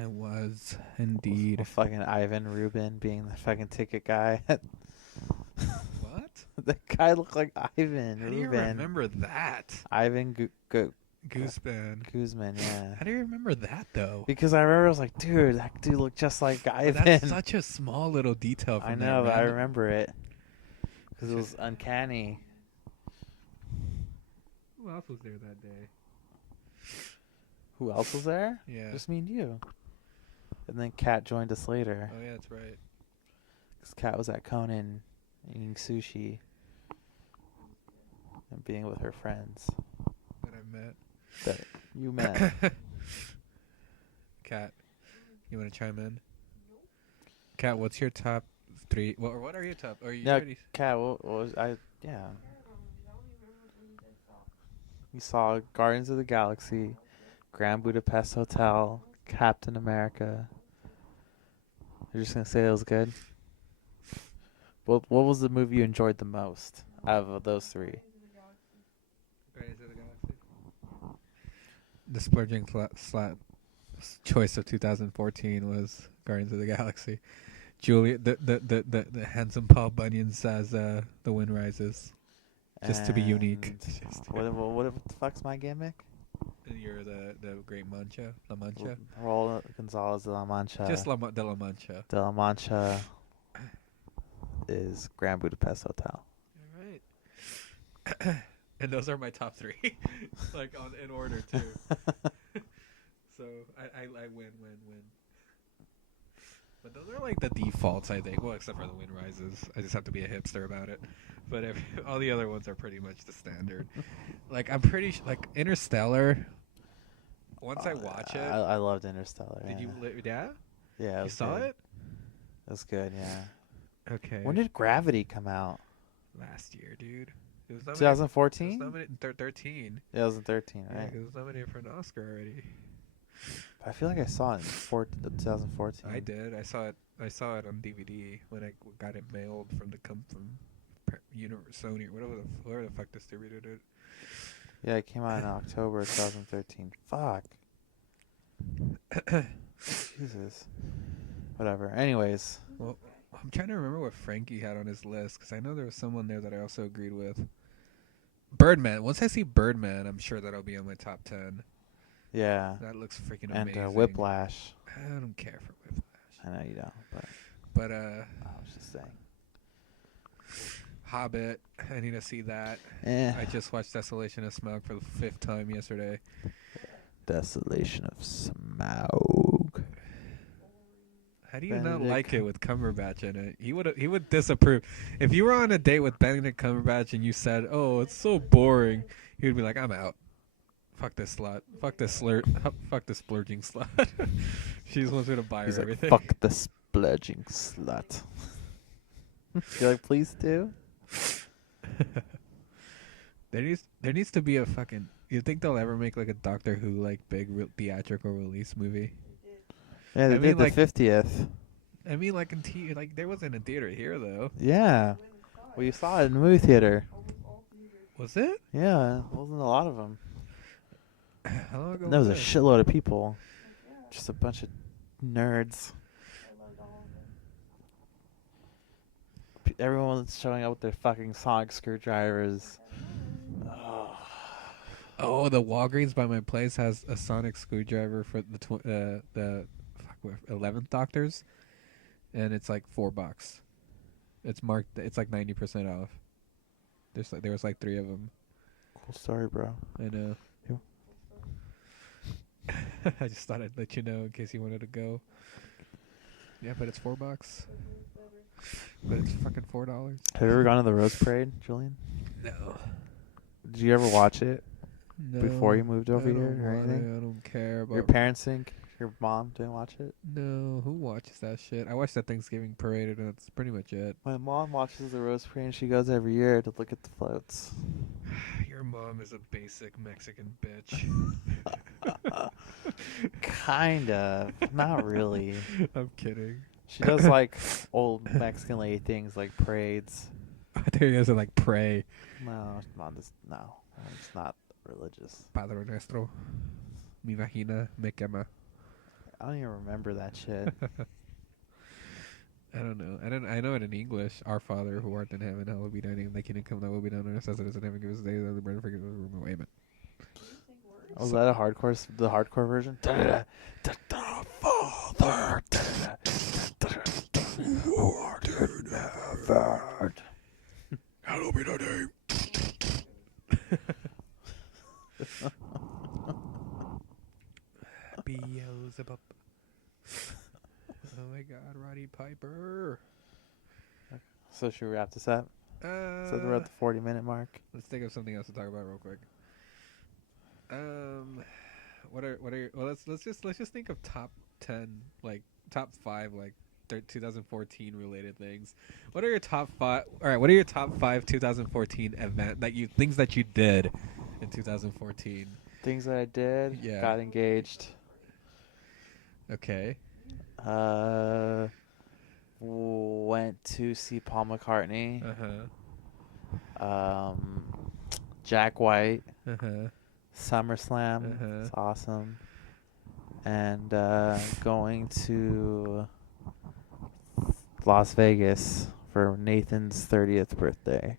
It was indeed. With fucking Ivan Rubin being the fucking ticket guy. What? The guy looked like Ivan How do you Rubin. remember that? Ivan Gooseman. Guzman, yeah. How do you remember that though? Because I remember I was like, dude, that dude looked just like But Ivan. that's such a small little detail. From I that know, but I random- remember it. Because it was uncanny. Who else was there that day? Who else was there? Yeah. Just me and you. And then Kat joined us later. Oh yeah, that's right. Because Kat was at Conan eating sushi and being with her friends That I met. that you met. Kat, you want to chime in? Kat, what's your top 3? What are your top? Are you Yeah, already? Kat, what was I? Yeah. We saw Guardians of the Galaxy, Grand Budapest Hotel, Captain America. You're just gonna say it was good? What was the movie you enjoyed the most out of those 3? Guardians of the Galaxy. The splurging choice of 2014 was Guardians of the Galaxy. Julia, the handsome Paul Bunyan says, "The Wind Rises." Just to be unique. And Just- what the fuck's my gimmick? You're the great Mancha, La Mancha. Raul Gonzalez de la Mancha. Just de La Mancha. De la Mancha is Grand Budapest Hotel. All right. And those are my top 3, like in order too. So I win. But those are like the defaults, I think. Well, except for The Wind Rises. I just have to be a hipster about it. But all the other ones are pretty much the standard. Like I'm pretty like Interstellar. Once I watch it, I loved Interstellar. did yeah. you? Yeah. Yeah, it You was saw good. it? It was good. Yeah. Okay. When did Gravity come out? Last year, dude? It was nominated. 2014. It was nominated in 13. Yeah, it was in 13, Yeah, right? it was nominated for an Oscar already. I feel like I saw it in 2014. I did. I saw it on DVD when I got it mailed from Sony or whatever the fuck distributed it. Yeah, it came out in October 2013. Fuck. Jesus. Whatever. Anyways. Well, I'm trying to remember what Frankie had on his list because I know there was someone there that I also agreed with. Birdman. Once I see Birdman, I'm sure that'll be on my top 10. Yeah. That looks freaking And amazing. Whiplash. I don't care for Whiplash. I know you don't, but But I was just saying. Hobbit. I need to see that. I just watched Desolation of Smaug for the 5th time yesterday. Desolation of Smaug. How do you not Benedict like it with Cumberbatch in it? He would disapprove. If you were on a date with Benedict Cumberbatch and you said, "Oh, it's so boring," he would be like, "I'm out. Fuck this slut. Fuck this fuck this splurging slut." She just wants me to buy her He's like, everything. fuck the splurging slut. You're like, please do? There needs to be a fucking. You think they'll ever make like a Doctor Who like big theatrical release movie? Yeah, they I did mean, the like- 50th. I mean, like like there wasn't a theater here though. Yeah. Well, you saw it in the movie theater. Was it? Yeah, wasn't a lot of them. How long ago There was a it? shitload of people. Just a bunch of nerds. Everyone was showing up with their fucking sonic screwdrivers. Oh, the Walgreens by my place has a sonic screwdriver for the 11th Doctors, and it's like $4. It's marked. It's like 90% off. There was like 3 of them. Cool story, bro. I know. Yeah. I just thought I'd let you know in case you wanted to go. Yeah, but it's $4. But it's fucking $4. Have you ever gone to the Rose Parade, Julian? No. Did you ever watch it No. before you moved over I here don't or want anything? it, I don't care about. Your parents think your mom didn't watch it? No, who watches that shit? I watched that Thanksgiving parade, and that's pretty much it. My mom watches the Rose Parade and she goes every year to look at the floats. Your mom is a basic Mexican bitch. Kind of. Not really. I'm kidding. She does like old Mexican lady things like parades. I think you guys are like pray. No, Mom, no. It's not religious. Padre Nuestro. Mi vagina me quema. I don't even remember that shit. I don't know. I know it in English. Our Father who art in heaven, hallowed be thy name. Thy kingdom come, thy will be done on earth as it is in heaven. Give us this day the bread and forgive us. Wait a minute. Was that the hardcore version? Father, who art in heaven. hallowed be thy name. Beelzebub. Oh my God, Roddy Piper. So should we wrap this up? So we're at the 40-minute mark. Let's think of something else to talk about real quick. What are well let's just think of top 10 like top 5 like 2014 related things. What are your top 5? All right, what are your top 5 2014 things that you did in 2014? Things that I did. Yeah. Got engaged. Okay. Went to see Paul McCartney. Uh-huh. Jack White. Uh-huh. SummerSlam. Uh-huh. It's awesome. And going to Las Vegas for Nathan's 30th birthday.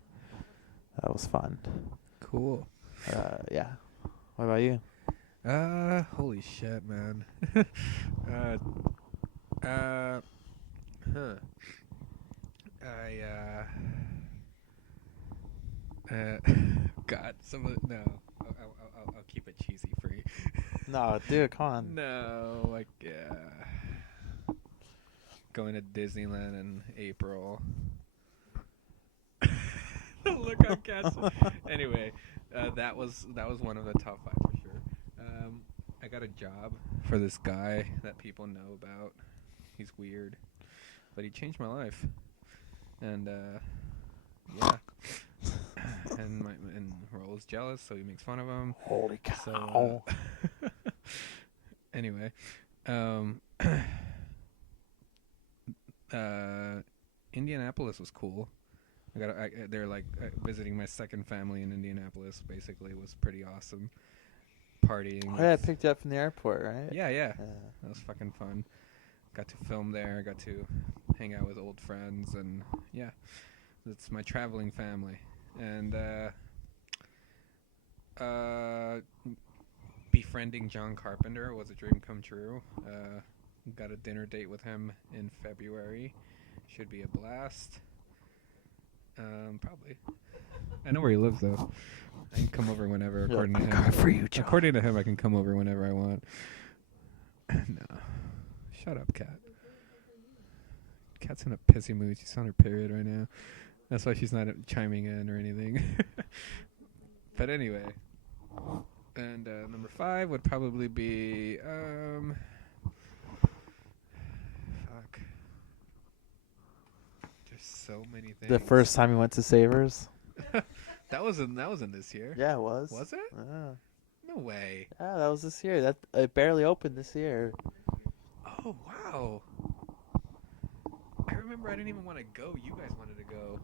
That was fun. Cool. Yeah. What about you? Holy shit, man. God, no. I'll keep it cheesy for you. No, dude, come on. No, like going to Disneyland in April. Look on Cat's. Anyway, that was one of the top 5 for sure. I got a job for this guy that people know about. He's weird, but he changed my life. And yeah. and Raul's jealous, so he makes fun of him. Holy cow. So, anyway, Indianapolis was cool. They're like visiting my second family in Indianapolis. Basically, was pretty awesome. Partying. Oh, yeah, I picked you up from the airport, right? Yeah. That was fucking fun. Got to film there. Got to hang out with old friends, and yeah, it's my traveling family. And befriending John Carpenter was a dream come true. Got a dinner date with him in February. Should be a blast. Probably. I know where he lives though. I can come over whenever, according to him. For you, John. According to him, I can come over whenever I want. No. Shut up, Kat. Kat's in a pissy mood. She's on her period right now. That's why she's not chiming in or anything. But anyway. And number 5 would probably be... fuck. There's so many things. The first time you went to Savers? That wasn't this year. Yeah, it was. Was it? Yeah. No way. Yeah, that was this year. It barely opened this year. Oh, wow. I remember I didn't even want to go. You guys wanted to go.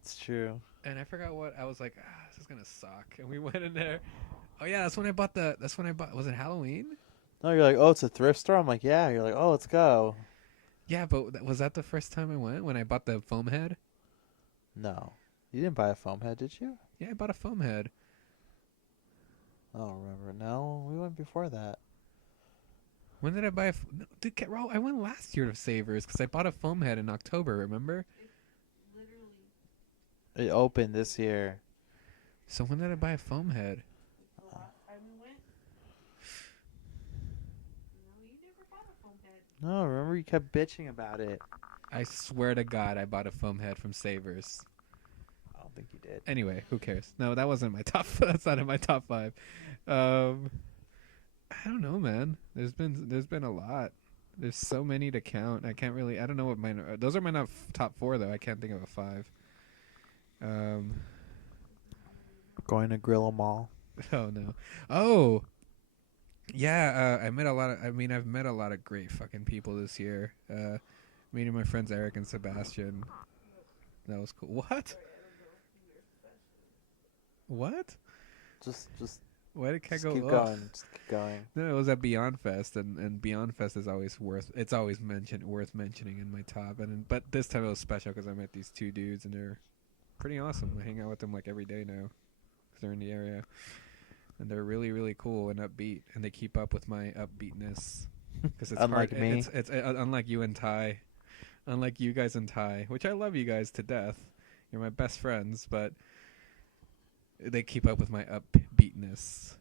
It's true. And I forgot what. I was like, this is going to suck. And we went in there. Oh, yeah, that's when I bought. Was it Halloween? No, you're like, oh, it's a thrift store? I'm like, yeah. You're like, oh, let's go. Yeah, but was that the first time I went? When I bought the foam head? No. You didn't buy a foam head, did you? Yeah, I bought a foam head. I don't remember. No, we went before that. When did I buy no, dude, Raul, I went last year to Savers because I bought a foam head in October, remember? It opened this year. So when did I buy a foam head? No, remember you kept bitching about it. I swear to God, I bought a foam head from Savers. I don't think you did. Anyway, who cares? No, that wasn't my top. That's not in my top 5. I don't know, man. There's been a lot. There's so many to count. I can't really. I don't know what mine. Those are my top 4 though. I can't think of a 5. Going to Grill 'em all. Oh no. Oh. Yeah. I've met a lot of great fucking people this year. Meeting my friends Eric and Sebastian. That was cool. What? What? Just Why did Kat Just go? keep Ugh. going. Just keep going. No, it was at Beyond Fest, and Beyond Fest is always worth mentioning in my top. But this time it was special because I met these 2 dudes, and they're pretty awesome. I hang out with them like every day now because they're in the area, and they're really, really cool and upbeat, and they keep up with my upbeatness. Because it's Unlike hard. me. It's unlike you and Ty, unlike you guys and Ty, which I love you guys to death. You're my best friends, but they keep up with my upbeatness,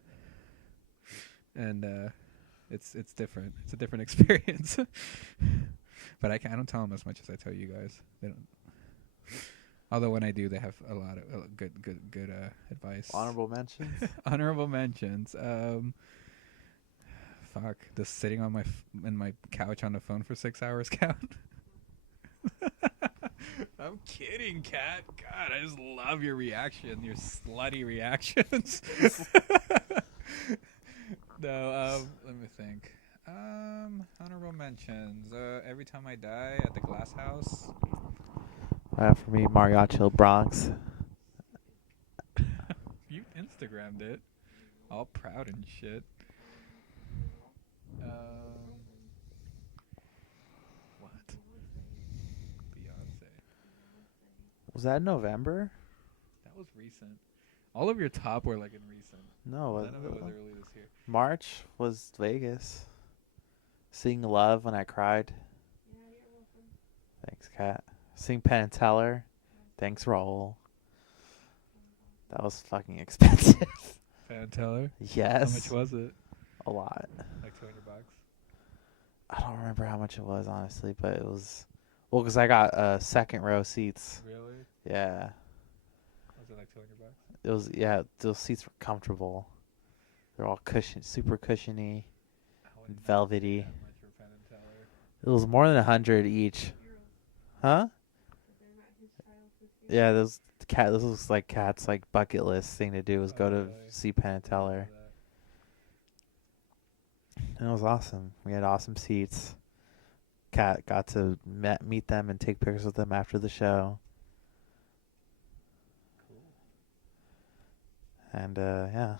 and it's different. It's a different experience. But I don't tell them as much as I tell you guys. They don't. Although when I do, they have a lot of good advice. Honorable mentions. Honorable mentions. Fuck. Does sitting on my couch on the phone for 6 hours count? I'm kidding, Kat. God, I just love your reaction, your slutty reactions. No, let me think. Honorable mentions. Every time I die at the Glass House. For me, Mariachi Bronx. You Instagrammed it, all proud and shit. What? Beyonce. Was that in November? That was recent. All of your top were like in recent. No, None of it was early this year. March was Vegas. Sing Love when I cried. Thanks, Kat. Sing Penn and Teller. Thanks, Raul. That was fucking expensive. Penn and Teller? Yes. How much was it? a lot. Like $200? I don't remember how much it was, honestly, but it was... Well, because I got second row seats. Really? Yeah. Was it like $200? It was, yeah, those seats were comfortable. They're all super cushiony, velvety. That much for Penn and Teller. It was more than 100 each. Huh? Yeah, this was like Cat's like bucket list thing to do was go to really? see Penn and Teller. And it was awesome. We had awesome seats. Cat got to meet them and take pictures with them after the show. Cool. And yeah.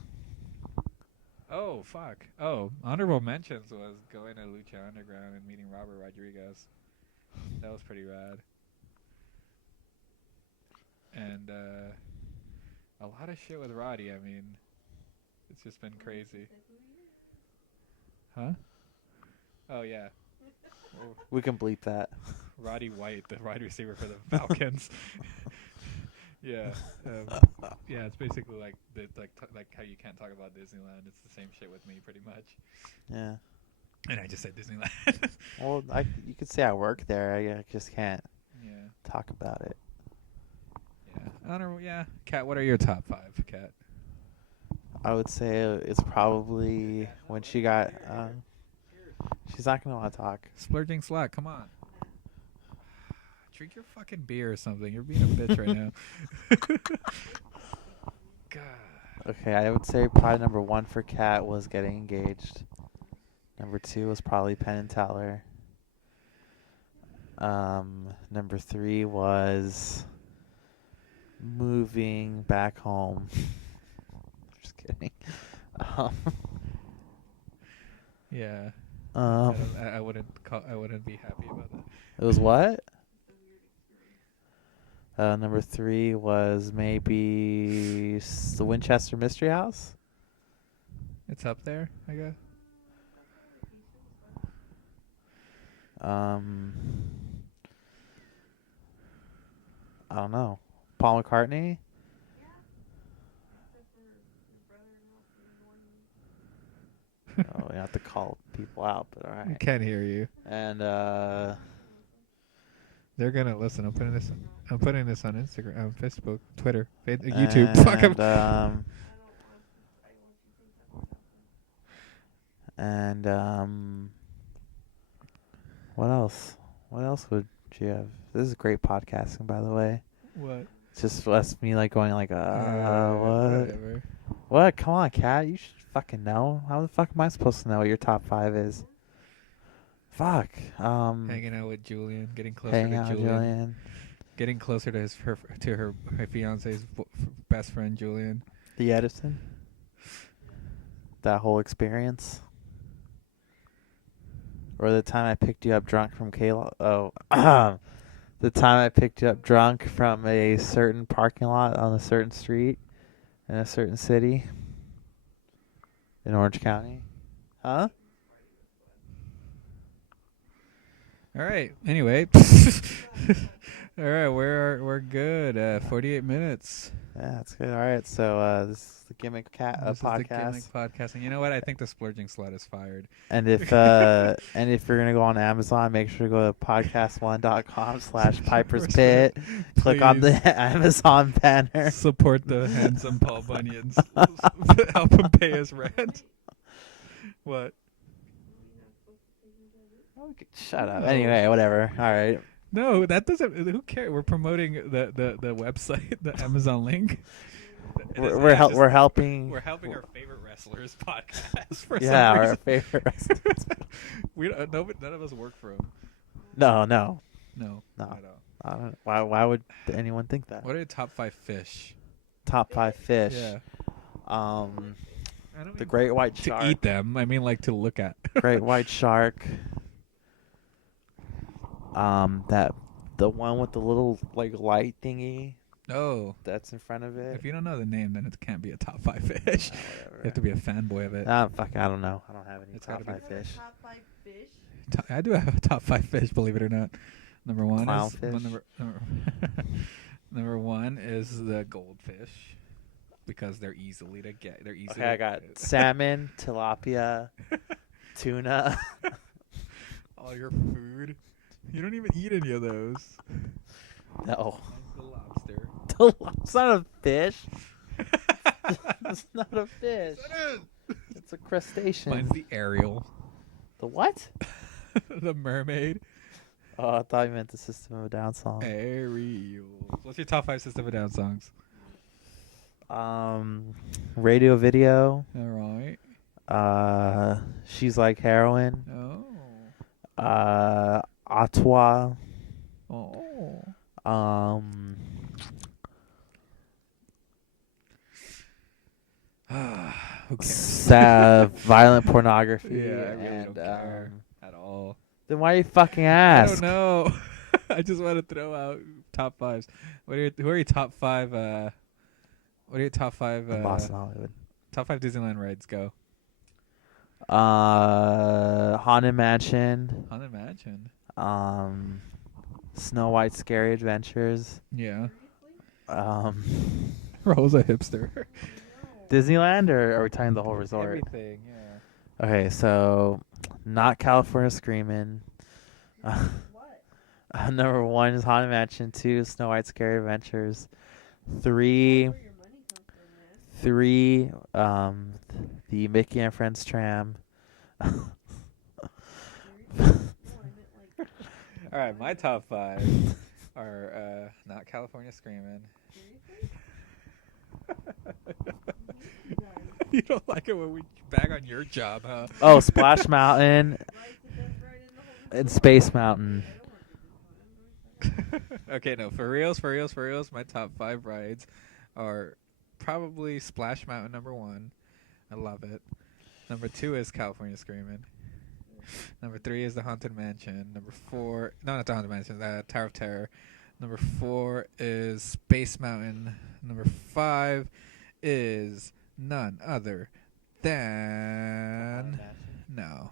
Oh, fuck. Oh, honorable mentions was going to Lucha Underground and meeting Robert Rodriguez. That was pretty rad. And a lot of shit with Roddy. I mean, it's just been crazy. Huh? Oh, yeah. We can bleep that. Roddy White, the wide receiver for the Falcons. Yeah. Yeah, it's basically like like how you can't talk about Disneyland. It's the same shit with me, pretty much. Yeah. And I just said Disneyland. Well, you could say I work there. I just can't Yeah. talk about it. Yeah. Honorable. Yeah. Kat, what are your top 5, Kat? I would say it's probably when she got... she's not going to want to talk. Splurging Slack. Come on. Drink your fucking beer or something. You're being a bitch right now. God. Okay, I would say probably number 1 for Kat was getting engaged. Number 2 was probably Penn and Teller. Number 3 was moving back home. Just kidding. Yeah. I wouldn't be happy about that. It was what? Number 3 was maybe the Winchester Mystery House. It's up there, I guess. I don't know. Paul McCartney. Oh, you have to call people out, but all I right. can't hear you. And They're gonna listen. I'm putting this on Instagram, Facebook, Twitter, YouTube. Fuck 'em. What else? What else would you have? This is great podcasting, by the way. What? It's just us me like going like, what? Whatever. What? Come on, Kat. You should fucking know. How the fuck am I supposed to know what your top 5 is? Fuck. Hanging out with Julian, getting closer Hanging to out with Julian, Julian. getting closer to her fiance's best friend Julian. The Edison. That whole experience. Or the time I picked you up drunk from Kayla. Oh, the time I picked you up drunk from a certain parking lot on a certain street in a certain city in Orange County. Huh? All right. Anyway, all right. We're good. 48 minutes. Yeah, that's good. All right, so this is the Gimmick This is the Podcast. Gimmick Podcast, and you know what? I think the Splurging Slut is fired. And if you're gonna go on Amazon, make sure to go to podcast1.com/Piper's Pit. Click on the Amazon banner. Support the handsome Paul Bunyan's. Help him pay his rent. What? Shut up. No. Anyway, whatever. All right. No, that doesn't. Who cares? We're promoting the website, the Amazon link. We're helping. We're helping our favorite wrestlers podcast. For Yeah, some our reason. favorite wrestlers. None of us work for him. No. No. No. Not at all. I don't, why would anyone think that? What are your top 5 fish? Top 5 fish. Yeah. The I don't mean great white to shark. eat them. I mean, like to look at. Great white shark. The one with the little like light thingy Oh, that's in front of it. if you don't know the name, then it can't be a top 5 fish. Whatever. You have to be a fanboy of it. Fuck, I don't know. I don't have any It's top gotta be- 5 fish. Top 5 fish. I do have a top 5 fish, believe it or not. Number 1 is Clownfish. number 1 is the goldfish. because they're easily to get. They're easy. Okay, I got salmon, tilapia, tuna. all your food. You don't even eat any of those. No. Mine's the lobster. It's not a fish. It's not a fish. It's a crustacean. Mine's the Ariel. The what? The mermaid. Oh, I thought you meant the System of a Down song. Ariel. What's your top 5 System of a Down songs? Radio Video. All right. She's Like Heroin. Oh. Ottawa. Oh. Who cares? Violent pornography. Yeah, I really and, don't care at all. Then why you fucking I ask? don't know. I just want to throw out top 5s. Who are your top 5? What are your top 5? Boston, Hollywood. Top 5 Disneyland rides. Go. Haunted Mansion. Haunted Mansion. Snow White Scary Adventures. Yeah. Rose a hipster. Disneyland, or are we talking the whole resort? Everything. Yeah. Okay, so not California Screamin'. Number 1 is Haunted Mansion. 2, Snow White Scary Adventures. 3, the Mickey and Friends tram. All right, my top 5 are not California Screamin'. You don't like it when we bag on your job, huh? Oh, Splash Mountain and Space Mountain. Okay, no, for reals, my top 5 rides are probably Splash Mountain number 1. I love it. Number 2 is California Screamin'. Number 3 is the Haunted Mansion. Number 4, no, not the Haunted Mansion, Tower of Terror. Number 4 is Space Mountain. Number 5 is none other than no.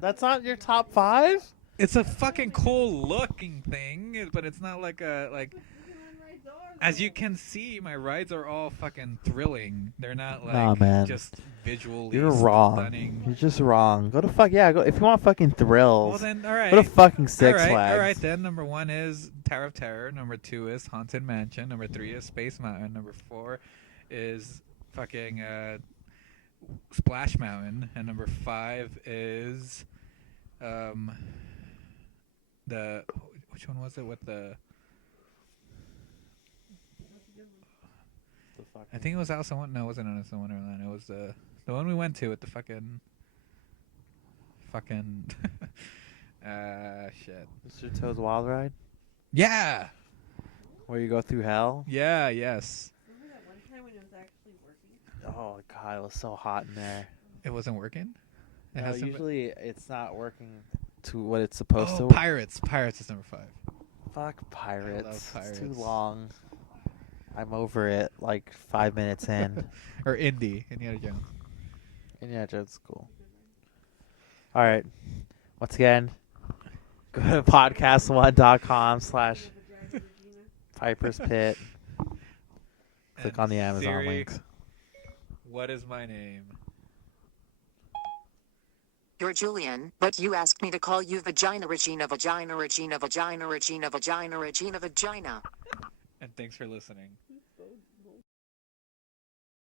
That's not your top 5? It's a fucking cool looking thing, but it's not like as you can see, my rides are all fucking thrilling. They're not like Nah, man. just visually You're wrong. stunning. You're just wrong. Go to go if you want fucking thrills. Well then, all right. Go to fucking Six Flags. Flags. All right then. Number 1 is Tower of Terror. Number 2 is Haunted Mansion. Number 3 is Space Mountain. Number 4 is fucking Splash Mountain. And number 5 is which one was it with the? I think it was Alice in Wonderland. No, it wasn't Alice in Wonderland. It was the one we went to with the fucking shit. Mr. Toad's Wild Ride? Yeah. Where you go through hell? Yeah. Yes. Remember that one time when it was actually working? Oh god, it was so hot in there. It wasn't working. It No, has some- usually it's not working to what it's supposed to. Pirates. Pirates is number 5. Fuck Pirates. It's too Pirates. long. I'm over it like 5 minutes in. Or Indy. Indiana Jones. Indiana Jones is cool. All right. Once again, go to podcast1.com/Piper's Pit. Click And on the Amazon Siri, links. What is my name? You're Julian, but you asked me to call you Vagina Regina Vagina Regina Vagina Regina Vagina Regina Vagina. And thanks for listening.